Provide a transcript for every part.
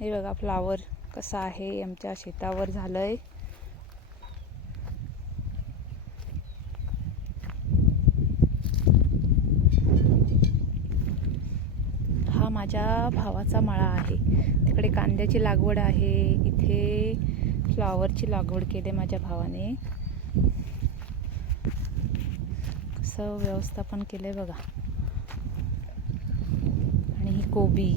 हे बघा फ्लावर कसा आहे आमच्या शेतावर झालंय. हा माझ्या भावाचा मळा आहे. तिकडे कांद्याची लागवड आहे. इथे फ्लावरची लागवड केली माझ्या भावाने. कसं व्यवस्थापन केलं आहे बघा. आणि ही कोबी.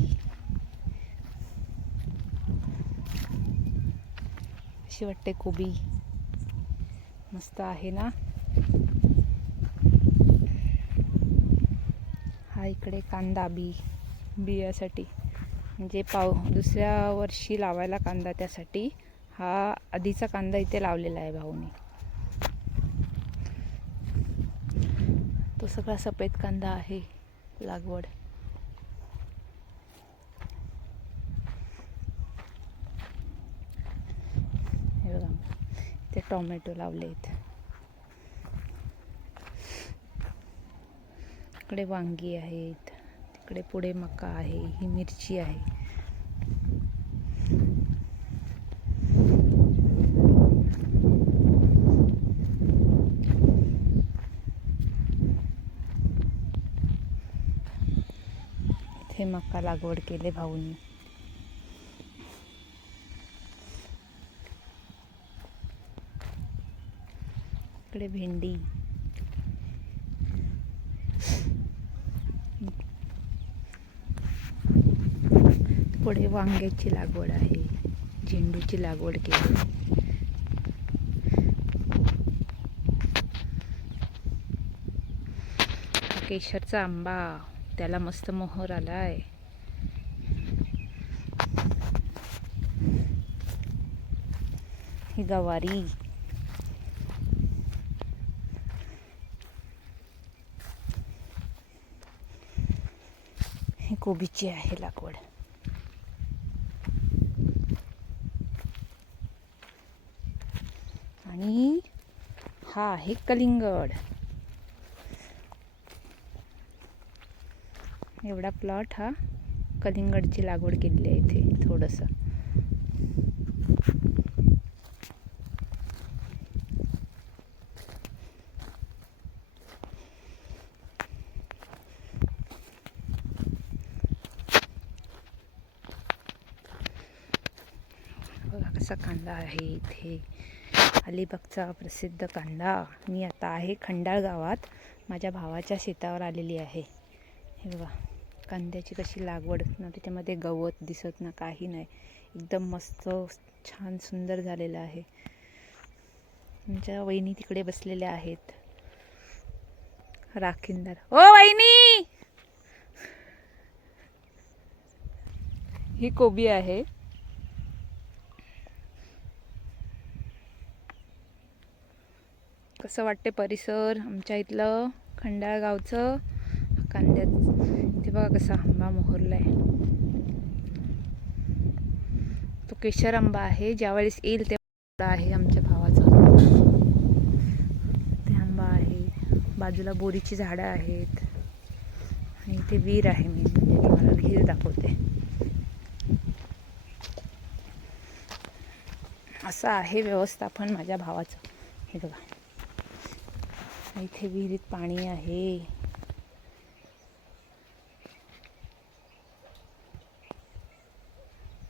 कशी वाटते कोबी. मस्त आहे ना? हा इकडे कांदा बी बियासाठी. म्हणजे पाव दुसऱ्या वर्षी लावायला कांदा त्यासाठी. हा आधीचा कांदा इथे लावलेला आहे भाऊने. तो सगळा सफेद कांदा आहे लागवड हे बघा ते टोमॅटो लावले आहेत. इकडे वांगी आहेत तिकडे पुढे मका आहे ही मिरची आहे. हे मका लागवड केले भाऊनी. इकडे भेंडी. पुढे वांग्याची लागवड आहे. झेंडूची लागवड केली. केशरचा आंबा त्याला मस्त मोहर आलाय. ही गवारी. कोबीची आहे लागवड. आणि हा आहे कलिंगड. एवढा प्लॉट हा कलिंगडची लागवड केलेली आहे इथे थोडंसं. बघा कसा कांदा आहे इथे. अलिबागचा प्रसिद्ध कांदा. मी आता आहे खंडाळ गावात. माझ्या भावाच्या शेतावर आलेली आहे. हे बघा कांद्याची कशी लागवड ना त्याच्यामध्ये गवत दिसत ना काही नाही. एकदम मस्त छान सुंदर झालेलं आहे. आमच्या वहिनी तिकडे बसलेल्या आहेत. राखीनदार. ओ वहिनी! ही कोबी आहे. कसं वाटते परिसर? आमच्या इथलं खंडाळ गावचं कांद्यात ते बघा कसा आंबा मोहरलाय. तो केशर आंबा आहे. ज्यावेळेस येईल ते आहे आमच्या भावाचा. ते आंबा आहे. बाजूला बोरीची झाडं आहेत. आणि इथे विहीर आहे मी म्हणजे तुम्हाला विहीर दाखवते. असं आहे व्यवस्थापन माझ्या भावाचं. हे बघा. इथे विहिरीत पाणी आहे.